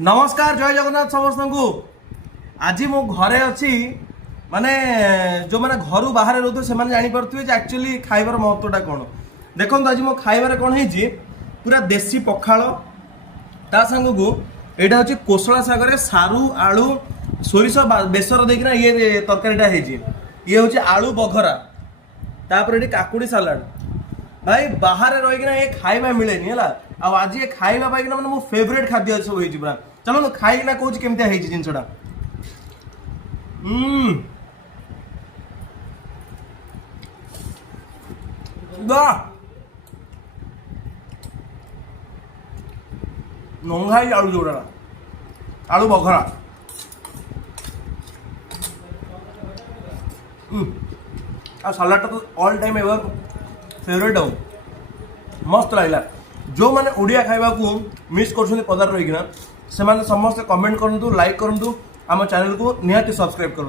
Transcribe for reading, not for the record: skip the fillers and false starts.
नमस्कार जय जगन्नाथ समस्त को। आज मो घरे अच्छी माने जो मैंने घर बाहर रोते से जानीपे एक्चुअली खाइबार महत्वटा कौन। देखो आज मो खाइबार कौन है पूरा देसी पखाल ता संग को यहाँ हूँ कोसला शागर सारू आलू सोरिष बेसर देना ये तरकारीटा ये हूँ आलू बघरा तापर ये काकुड़ी सालाड भाई बाहर रहीकिना ये खाइबा मिलेनी है आज ये खाइबा पाइकिना मतलब मो फेवरेट खाद्य सब होई पूरा। चलो मैं खाइकिना कहूँ केमती है जिनसटा नंगाई आलू जोड़ा आलू बघरा आ सालाडटा तो ऑल टाइम एवर फेवरेट हो मस्त लगला। जो मैंने ओडिया खाइबा को मिस कर पदार रहीकिना से समस्त कमेंट करूँ लाइक करूँ आम चैनल को निहाती सब्सक्राइब करूँ।